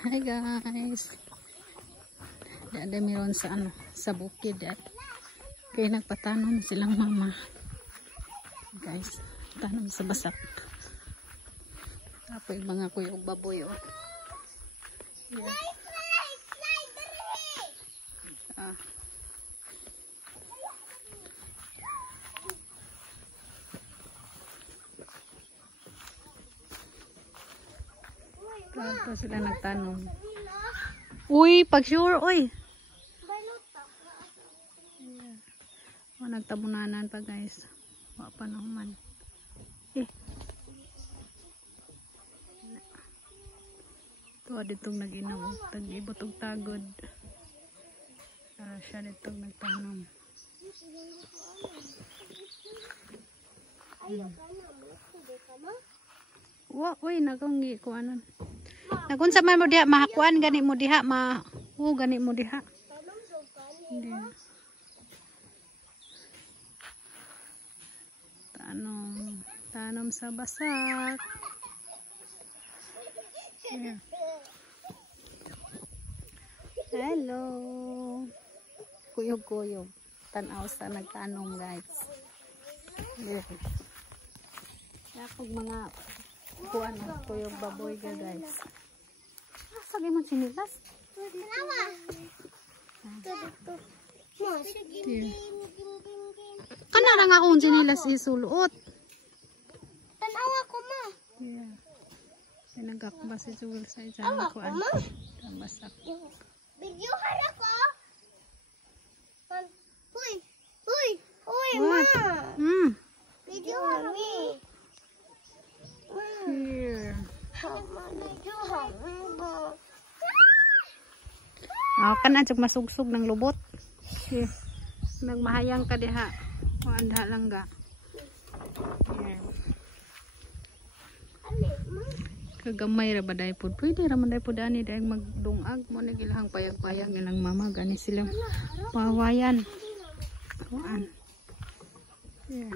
Hi guys. Dada meron sa sa bukid at kaya nagpatanom silang mama. Guys, tanom sa basak. Apo yung mga kuyog baboy oh. Yeah. Tapos sila nagtanong. Uy, pag sure, uy. Yeah. O, nagtabunanan pa guys. Wala pa naman. Ito, ditong nag-inaw. Tag-ibot og tagod. Siya ditong nagtanong. Uy, nagonggi ko anon. Nagunsa man mo diha mahakuan gani mo diha gani mo diha. Hindi. Tanom sa basak. Yeah. Hello. Kuyog-kuyog. Tanaw sa nagtanom guys. Yeah. Kapag mga kuan kuyog baboy ka guys. Sabi mo sinilas? Kana lang akong sinilas isuluot. Tanawa ko ma. Yeah. Nagakba si Jewel sa isang kuan. Masak. Video hara ko. Huy. Huy ma. Video hara. Here. Video hara. Kana jug masugsug ng lubot. Nagmahayang ka diha. Andha lang ga. Here. Kagamay ra ba dai pud? Pwede ra man dai pud ani dai magdungag mo na gilahang payag-payag nilang mama gani silang pawayan. Kuan. Yeah.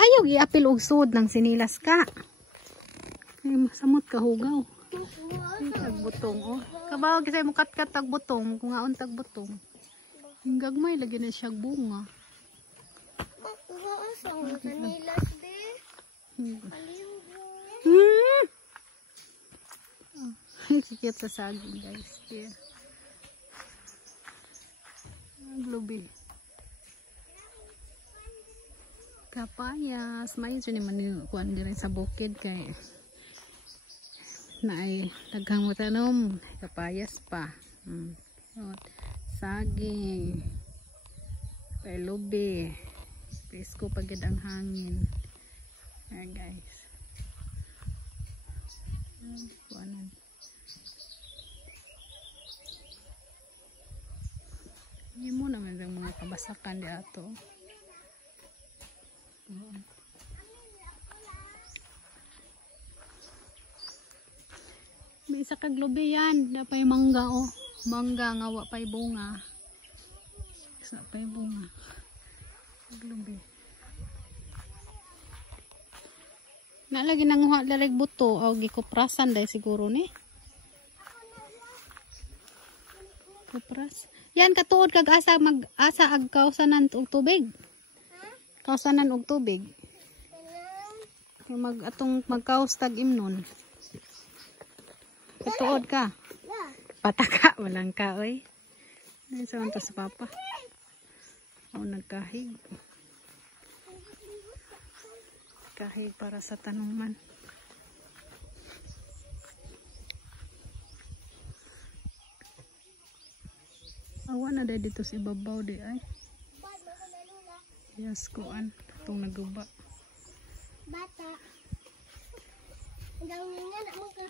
Ayaw giapil og sud ng sinilas ka. Kay masamot ka hugaw. Tagbutong oh. Kabaw kisay mo kat-kat tagbutong kung aon tagbutong. Hingagmay lagi na siya bunga. Sinilas be. Kikit sa saging guys. Yeah. Lubi. Kapayas. May ito naman kuan din sa bukid kay naay daghang mo tanom. Kapayas pa. Saging. Kay lubi. Presko pagid ang hangin. Ayan guys. Kuanan. Hindi mo naman ang mga kabasakan di ato. May isa kag lubi yan. Dapay mangga oh. Mangga nga wa pay bunga. Isa pay bunga. Lubi. Nalagi nanguha dalig buto o gikuprasan dai siguro ni. Kupras. Yan katuod kag asa asa ag kausanan og tubig. Kausanan og tubig. Atong magkaus tag imnon. Katuod ka. Pataka walang ka oy. Ay sa to sa papa. O nagkahig. Kahig para sa tanuman. Awa na dahil dito si babaw di ay. Yes, kuan. Itong naguba. Bata. Hanggang nga na mo ka.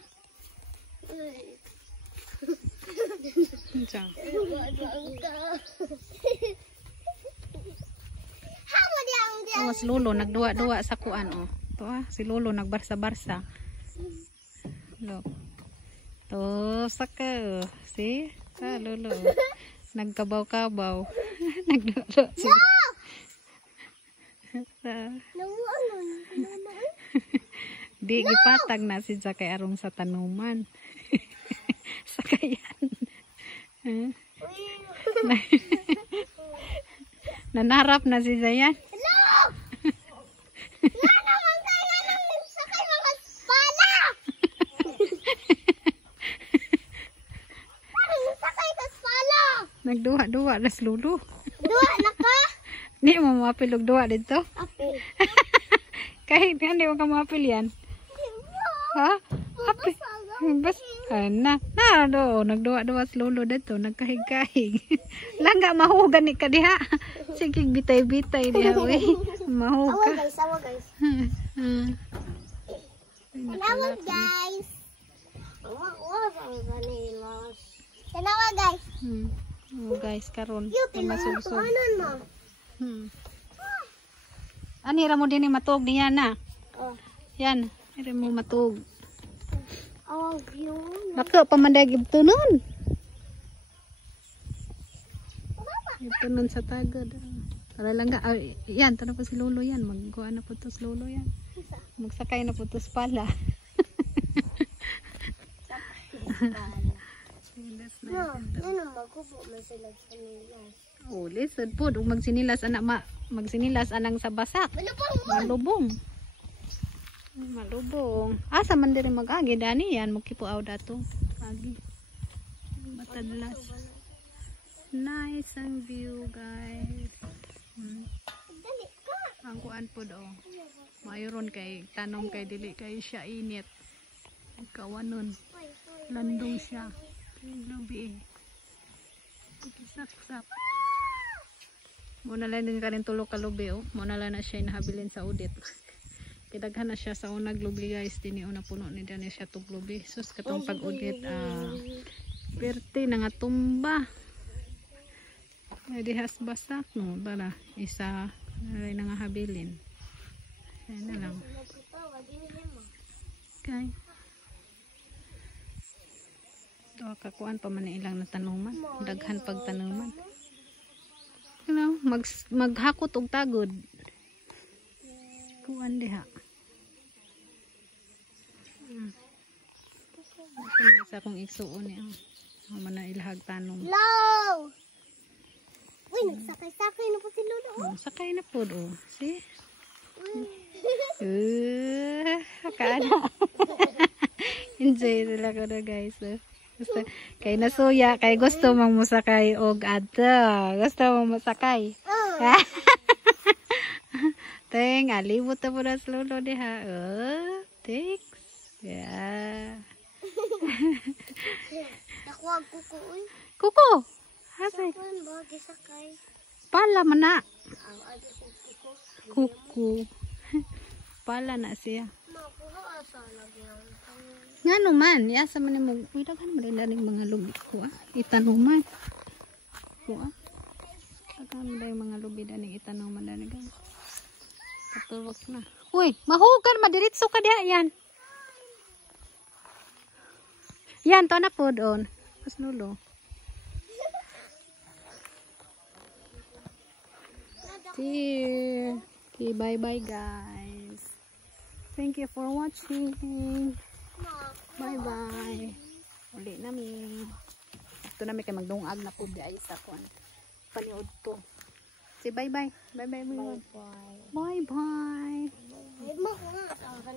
Diyan. Awas lolo nagduwa-duwa sa kuan oh. To si lolo nagbarsa-barsa. Look. To saka si lolo. Nagkabaw-kabaw. Nagluto si. Di gipatag na si kay arong sa tanuman. Sakayan. Nanarap na si Zayan. Nagduwa-duwa las lulu. Dua na ka? Di mo mapilog duwa dito. Apil. Kahit hindi mo ka mapil yan. Ha? Apil. Bas, na do, nagduwa-duwa las lulu dito, nagkahig-kahig. Langga mahugan ni ka diha. Sige, bitay-bitay diha we. Mahuga. Awa guys. Tanawa guys. Awa ang vanilas. Tanawa guys. Oh guys, karon Masubsub. masubsob. Anira mo din ni matug niya na. Oh. Yan, anira mo matug. Oh, yun. Baka pamandag ito nun. Ito nun sa tagad. Para lang ga, yan, tanong po si Lolo yan. Magkuha na po to si Lolo yan. Magsakay na po to sa pala. Magkupo man sila sa nilas. Oh, listen po. Magsinilas anak magsinilas anang sa basak. Malubong. Malubong. Asa man diri mag-agi dani yan magkipuaw dato. Agi. Matadlas. Nice ang view, guys. Ang kuan po do. Mayroon kay tanom kay dili kay siya init. Kawanon. Landong siya. Labi. Sak-sak. Muna lang din ka rin tulog ka lubi, oh. Muna lang na siya inahabilin sa udit. Kidaghan na siya sa unag lubi, guys. Dini una puno ni Dani siya tug lubi. Sus katong pag-udit, perte na nga tumba. Ay dihas basak, no. Tara, isa ay na nga habilin. Ayan na lang. Okay. Ito, kakuan pa man ilang na tanuman. Daghan pag tanuman. Hello, maghakot og tagod. Kuan diha. Ito sa akong igsuon niya. Amo na ilhag tanom. Low! Uy, nagsakay-sakay na po si Lolo. Sakay na po do. See? Kaana. Enjoy sila ko na guys. Gusto, kay nasuya, kay gusto mong musakay og adto. Gusto mong musakay. Teng, alibot na po na sa Lolo diha. Thanks. Yeah. Nakuha kuko, uy. Kuko! Hasay. Saan ba gisakay? Pala man na. Adi ko kuko. Kuko. Pala na siya. Makuha asa lagi ang Nga naman, yasa man mo. Uy, daghan mo rin mga lubi ko itanuman. Ko daghan mo rin mga lubi daning itanuman daning gan. Katulog na. Uy, mahugan madiritso ka diha yan. Yan to na po doon. Mas nulo. Okay, bye-bye guys. Thank you for watching. Bye-bye. Uli namin. Ito namin kay magdungag na po di ay sa kuan. Paniod ko. Say bye-bye. Bye-bye. Bye-bye. Bye-bye. Bye-bye.